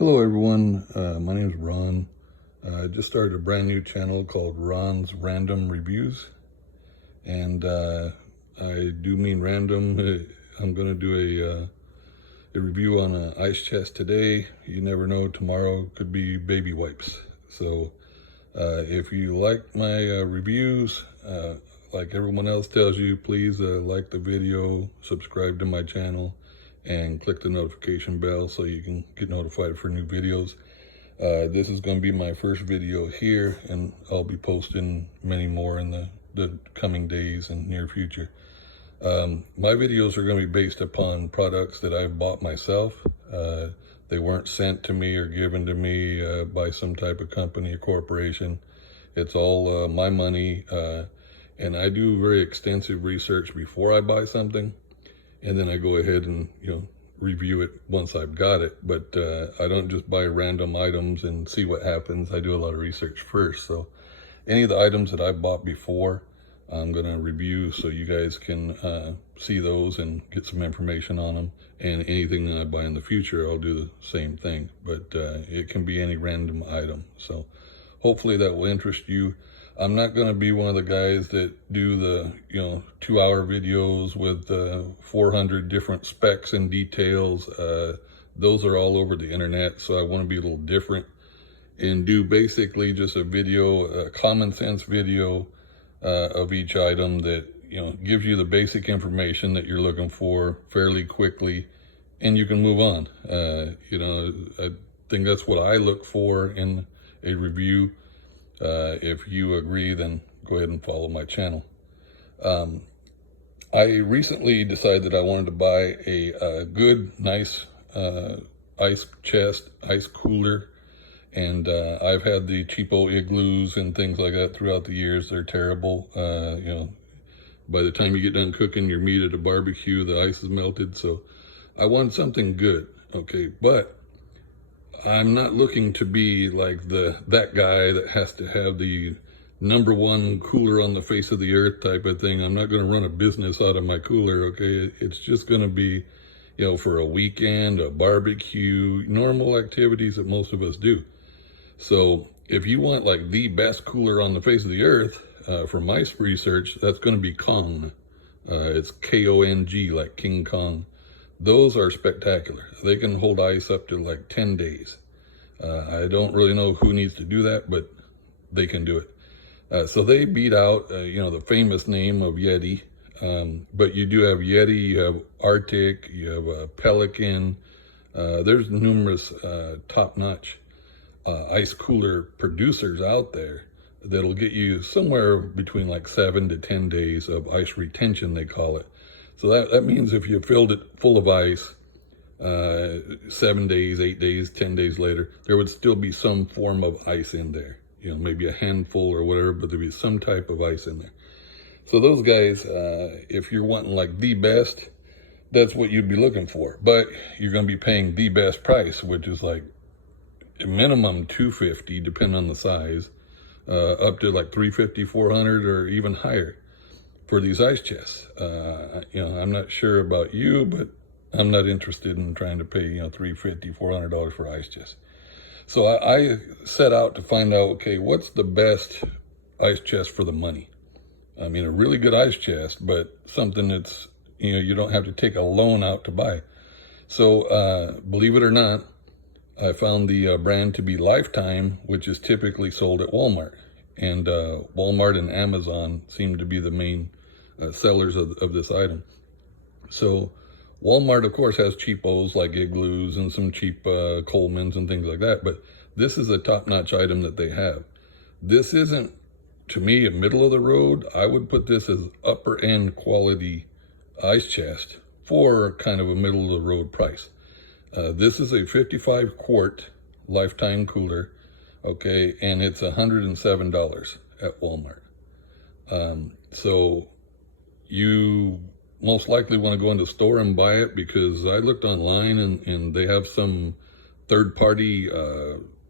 Hello everyone, my name is Ron. I just started a brand new channel called Ron's Random Reviews, and I do mean random. I'm going to do a review on an ice chest today. You never know, tomorrow could be baby wipes. So if you like my reviews, like everyone else tells you, please like the video, subscribe to my channel, and click the notification bell so you can get notified for new videos. This is going to be my first video here, and I'll be posting many more in the coming days and near future. My videos are going to be based upon products that I've bought myself. They weren't sent to me or given to me by some type of company or corporation. It's all my money, and I do very extensive research before I buy something. And then I go ahead and, review it once I've got it. But I don't just buy random items and see what happens. I do a lot of research first. So any of the items that I've bought before, I'm going to review so you guys can see those and get some information on them. And anything that I buy in the future, I'll do the same thing. But it can be any random item. So hopefully that will interest you. I'm not going to be one of the guys that do the, 2-hour videos with 400 different specs and details. Those are all over the internet, so I want to be a little different and do basically just a video, a common sense video of each item that, gives you the basic information that you're looking for fairly quickly, and you can move on. I think that's what I look for in a review. If you agree, then go ahead and follow my channel. I recently decided that I wanted to buy a good, nice ice chest, ice cooler. And I've had the cheapo igloos and things like that throughout the years. They're terrible. By the time you get done cooking your meat at a barbecue, the ice is melted. So I want something good, okay? But I'm not looking to be like that guy that has to have the #1 cooler on the face of the earth type of thing. I'm not going to run a business out of my cooler, okay? It's just going to be, for a weekend, a barbecue, normal activities that most of us do. So if you want like the best cooler on the face of the earth, for my research, that's going to be Kong. It's Kong, like King Kong. Those are spectacular. They can hold ice up to like 10 days. I don't really know who needs to do that, but they can do it. So they beat out, the famous name of Yeti. But you do have Yeti, you have Arctic, you have Pelican. There's numerous top-notch ice cooler producers out there that'll get you somewhere between like 7 to 10 days of ice retention, they call it. So that means if you filled it full of ice, 7 days, 8 days, 10 days later, there would still be some form of ice in there. Maybe a handful or whatever, but there'd be some type of ice in there. So those guys, if you're wanting like the best, that's what you'd be looking for. But you're going to be paying the best price, which is like a minimum $250, depending on the size, up to like $350, $400, or even higher for these ice chests. I'm not sure about you, but I'm not interested in trying to pay, $350, $400 for ice chests. So I set out to find out, okay, what's the best ice chest for the money? I mean, a really good ice chest, but something that's, you don't have to take a loan out to buy. So believe it or not, I found the brand to be Lifetime, which is typically sold at Walmart. And Walmart and Amazon seem to be the main sellers of this item. So Walmart, of course, has cheapos like igloos and some cheap Colemans and things like that. But this is a top-notch item that they have. This isn't, to me, a middle of the road. I would put this as upper-end quality ice chest for kind of a middle of the road price. This is a 55 quart Lifetime cooler, okay, and it's $107 at Walmart. So you most likely want to go into the store and buy it, because I looked online and they have some third-party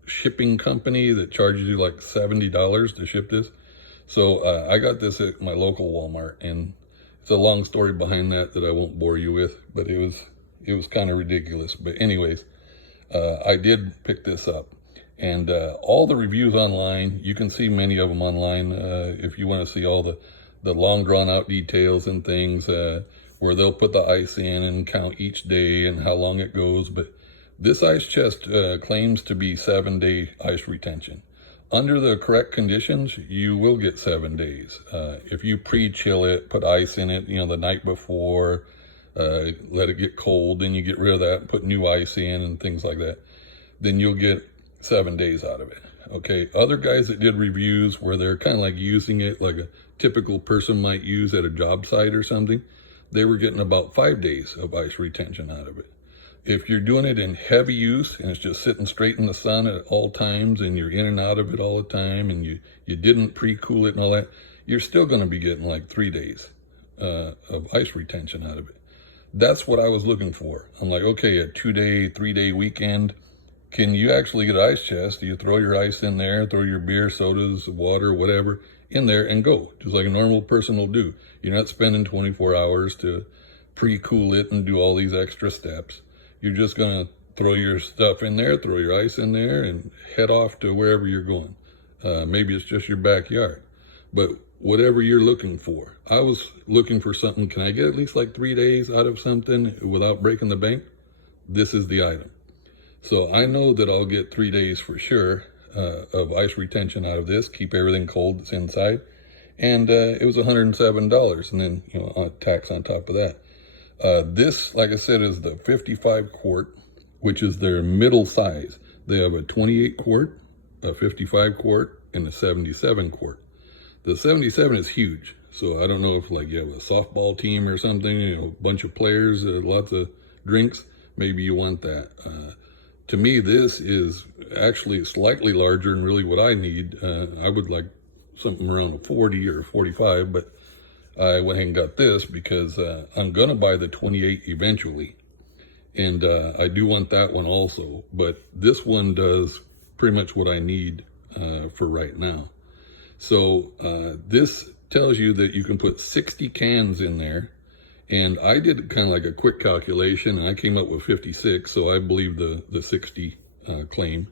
shipping company that charges you like $70 to ship this. So I got this at my local Walmart, and it's a long story behind that I won't bore you with, but it was kind of ridiculous. But anyways, I did pick this up. And all the reviews online, you can see many of them online if you want to see all the long drawn out details and things where they'll put the ice in and count each day and how long it goes. But this ice chest claims to be 7-day ice retention. Under the correct conditions, you will get 7 days. If you pre-chill it, put ice in it, the night before, let it get cold, then you get rid of that, put new ice in and things like that, then you'll get 7 days out of it. Okay, other guys that did reviews where they're kind of like using it like a typical person might use at a job site or something, they were getting about 5 days of ice retention out of it. If you're doing it in heavy use and it's just sitting straight in the sun at all times and you're in and out of it all the time and you didn't pre-cool it and all that, you're still going to be getting like 3 days of ice retention out of it. That's what I was looking for. I'm like, okay, a 2-day, 3-day weekend, can you actually get an ice chest? You throw your ice in there, throw your beer, sodas, water, whatever in there and go, just like a normal person will do. You're not spending 24 hours to pre-cool it and do all these extra steps. You're just going to throw your stuff in there, throw your ice in there, and head off to wherever you're going. Maybe it's just your backyard. But whatever you're looking for. I was looking for something, can I get at least like 3 days out of something without breaking the bank? This is the item. So I know that I'll get 3 days for sure of ice retention out of this, keep everything cold that's inside. And it was $107, and then tax on top of that. This, like I said, is the 55 quart, which is their middle size. They have a 28 quart, a 55 quart, and a 77 quart. The 77 is huge. So I don't know if like you have a softball team or something, a bunch of players, lots of drinks, maybe you want that. To me, this is actually slightly larger and really what I need. I would like something around a 40 or 45, but I went ahead and got this because I'm going to buy the 28 eventually. And I do want that one also. But this one does pretty much what I need for right now. So this tells you that you can put 60 cans in there. And I did kind of like a quick calculation, and I came up with 56, so I believe the 60 claim.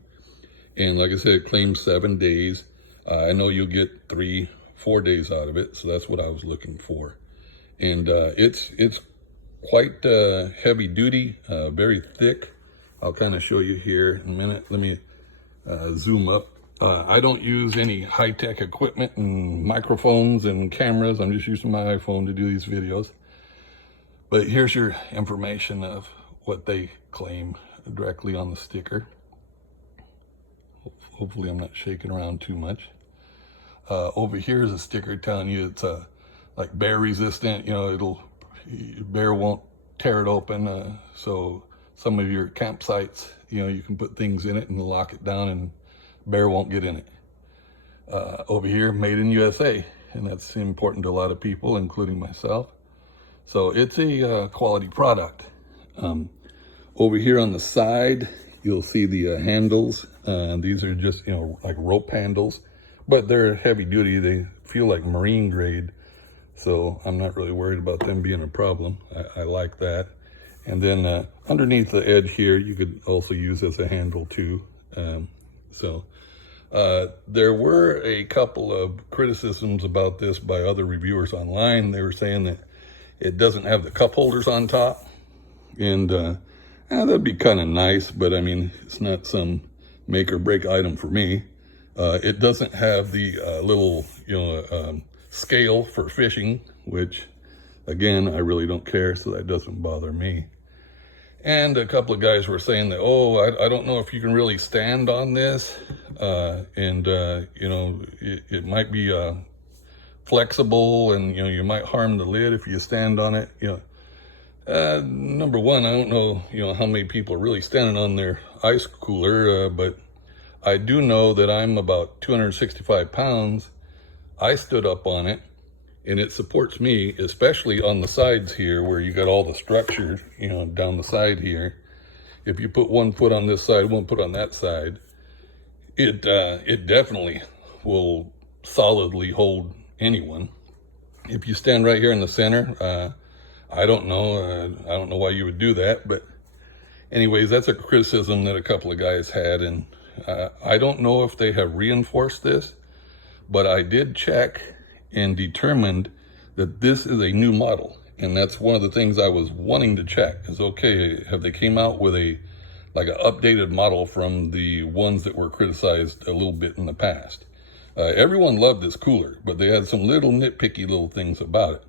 And like I said, it claims 7 days. I know you'll get 3-4 days out of it, so that's what I was looking for. And it's quite heavy duty, very thick. I'll kind of show you here in a minute. Let me zoom up. I don't use any high-tech equipment and microphones and cameras. I'm just using my iPhone to do these videos. But here's your information of what they claim directly on the sticker. Hopefully I'm not shaking around too much. Over here is a sticker telling you it's like bear resistant. Bear won't tear it open. So some of your campsites, you can put things in it and lock it down and bear won't get in it. Over here, made in USA, and that's important to a lot of people, including myself. So it's a quality product. Over here on the side, you'll see the handles. These are just, like rope handles, but they're heavy duty. They feel like marine grade. So I'm not really worried about them being a problem. I like that. And then underneath the edge here, you could also use as a handle too. There were a couple of criticisms about this by other reviewers online. They were saying that it doesn't have the cup holders on top, and that'd be kind of nice, but I mean, it's not some make or break item for me. It doesn't have the little, scale for fishing, which again, I really don't care, so that doesn't bother me. And a couple of guys were saying that, I don't know if you can really stand on this, it might be flexible, and you might harm the lid if you stand on it. Number one, I don't know how many people are really standing on their ice cooler, but I do know that I'm about 265 pounds. I stood up on it, and it supports me, especially on the sides here where you got all the structure down the side here. If you put one foot on this side, one foot on that side, it definitely will solidly hold anyone. If you stand right here in the center, I don't know why you would do that, but anyways, that's a criticism that a couple of guys had, and I don't know if they have reinforced this, but I did check and determined that this is a new model. And that's one of the things I was wanting to check is, okay, have they came out with like an updated model from the ones that were criticized a little bit in the past? Everyone loved this cooler, but they had some little nitpicky little things about it.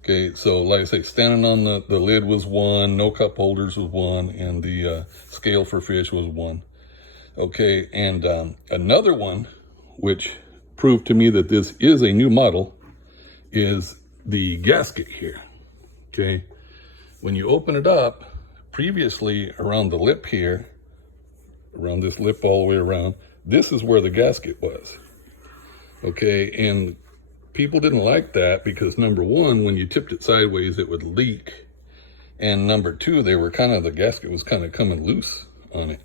Okay, so like I say, standing on the lid was one, no cup holders was one, and the scale for fish was one. Okay, and another one, which proved to me that this is a new model, is the gasket here. Okay, when you open it up, previously around the lip here, around this lip all the way around, this is where the gasket was. Okay, and people didn't like that because number one, when you tipped it sideways, it would leak. And number two, the gasket was kind of coming loose on it.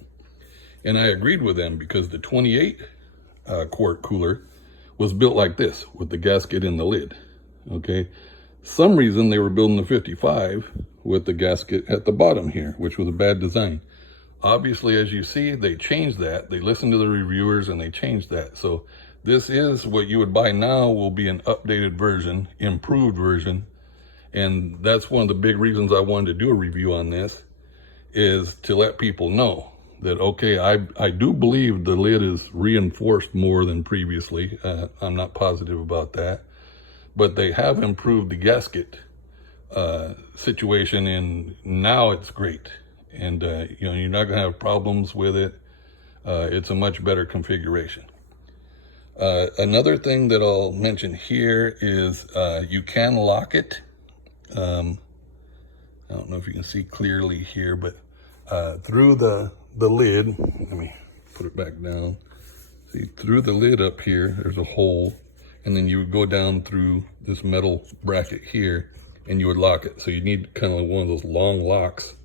And I agreed with them because the 28 quart cooler was built like this with the gasket in the lid. Okay, some reason they were building the 55 with the gasket at the bottom here, which was a bad design. Obviously, as you see, they changed that. They listened to the reviewers and they changed that. So this is what you would buy now will be an updated version, improved version. And that's one of the big reasons I wanted to do a review on this, is to let people know that, okay, I do believe the lid is reinforced more than previously. I'm not positive about that, but they have improved the gasket situation, and now it's great. And you're not gonna have problems with it. It's a much better configuration. Another thing that I'll mention here is you can lock it. I don't know if you can see clearly here, but through the lid, let me put it back down. See, through the lid up here, there's a hole, and then you would go down through this metal bracket here, and you would lock it. So you need kind of one of those long locks,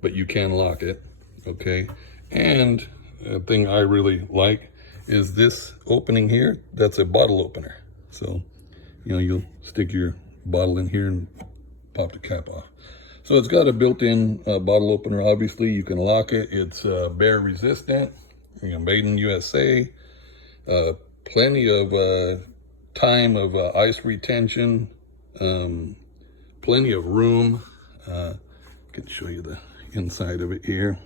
but you can lock it, okay? And a thing I really like is this opening here. That's a bottle opener. So, you'll stick your bottle in here and pop the cap off. So it's got a built-in bottle opener. Obviously, you can lock it. It's bear resistant, made in USA. Plenty of time of ice retention, plenty of room. I can show you the inside of it here.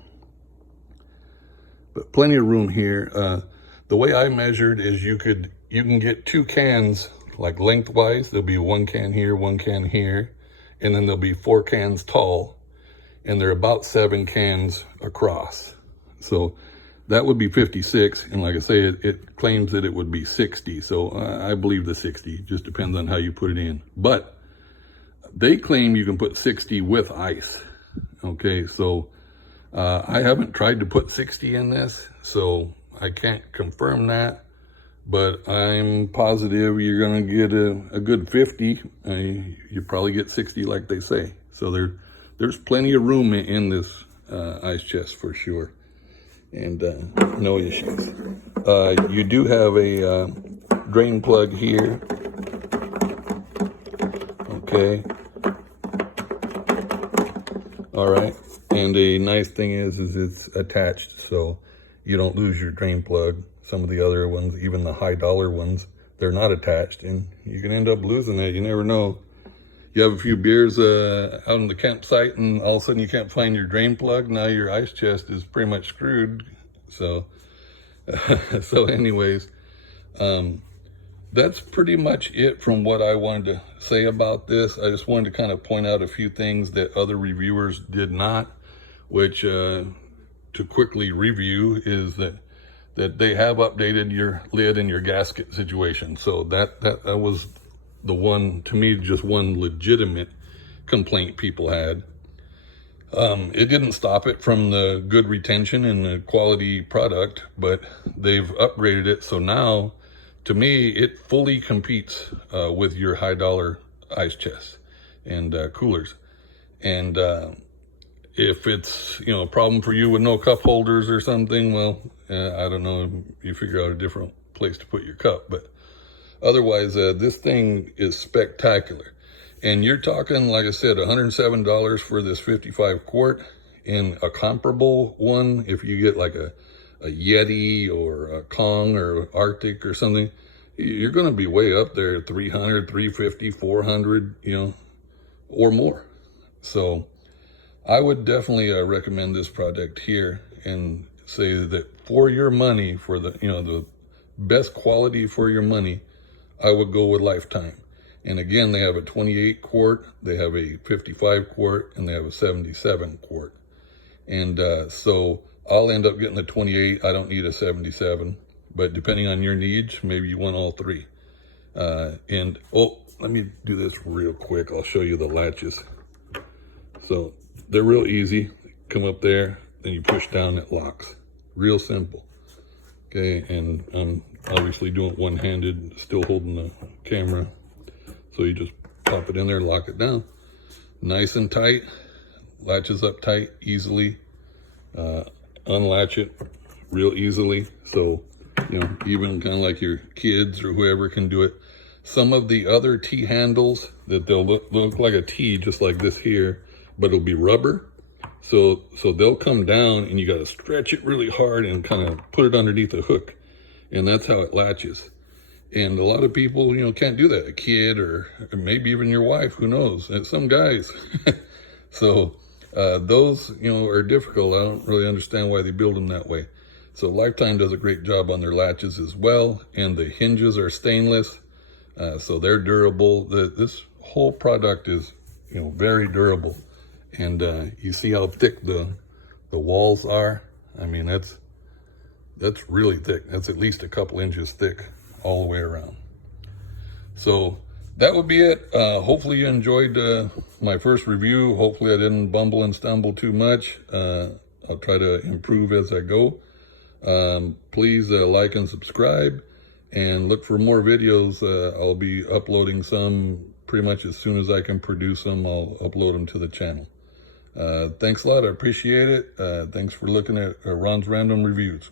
But plenty of room here. The way I measured is you can get 2 cans like lengthwise. There'll be 1 can here, 1 can here, and then there'll be 4 cans tall, and they're about 7 cans across. So that would be 56, and like I say, it claims that it would be 60. So I believe the 60, just depends on how you put it in. But they claim you can put 60 with ice. Okay, so I haven't tried to put 60 in this, so I can't confirm that, but I'm positive you're gonna get a good 50. You probably get 60 like they say. So there's plenty of room in this ice chest for sure, and no issues. You do have a drain plug here, okay. All right, and a nice thing is it's attached, so you don't lose your drain plug. Some of the other ones, even the high dollar ones, they're not attached, and you can end up losing that. You never know. You have a few beers out on the campsite, and all of a sudden you can't find your drain plug. Now your ice chest is pretty much screwed. So, so anyways, that's pretty much it from what I wanted to say about this. I just wanted to kind of point out a few things that other reviewers did not, which to quickly review is that they have updated your lid and your gasket situation. So that was the one, to me, just one legitimate complaint people had. It didn't stop it from the good retention and the quality product, but they've upgraded it. So now, to me, it fully competes with your high dollar ice chests and coolers. And if it's, a problem for you with no cup holders or something, well, I don't know, you figure out a different place to put your cup. But otherwise, this thing is spectacular. And you're talking, like I said, $107 for this 55 quart. And a comparable one, if you get like a Yeti or a Kong or Arctic or something, you're going to be way up there, 300, 350, 400, or more. So I would definitely recommend this product here and say that for your money, for the best quality for your money, I would go with Lifetime. And again, they have a 28 quart, they have a 55 quart, and they have a 77 quart. And so I'll end up getting the 28. I don't need a 77, but depending on your needs, maybe you want all three. And let me do this real quick. I'll show you the latches. So they're real easy. Come up there, then you push down, it locks. Real simple. Okay, and I'm obviously doing it one-handed, still holding the camera. So you just pop it in there, lock it down. Nice and tight. Latches up tight easily. Unlatch it real easily. So, even kind of like your kids or whoever can do it. Some of the other T handles that they'll look like a T, just like this here, but it'll be rubber. So they'll come down and you got to stretch it really hard and kind of put it underneath a hook. And that's how it latches. And a lot of people, can't do that. A kid or maybe even your wife, who knows? And some guys. So those, are difficult. I don't really understand why they build them that way. So Lifetime does a great job on their latches as well. And the hinges are stainless. So they're durable. This whole product is, very durable. And you see how thick the walls are? I mean, that's really thick. That's at least a couple inches thick all the way around. So that would be it. Hopefully you enjoyed my first review. Hopefully I didn't bumble and stumble too much. I'll try to improve as I go. Please like and subscribe and look for more videos. I'll be uploading some pretty much as soon as I can produce them. I'll upload them to the channel. Thanks a lot. I appreciate it. Thanks for looking at Ron's Random Reviews.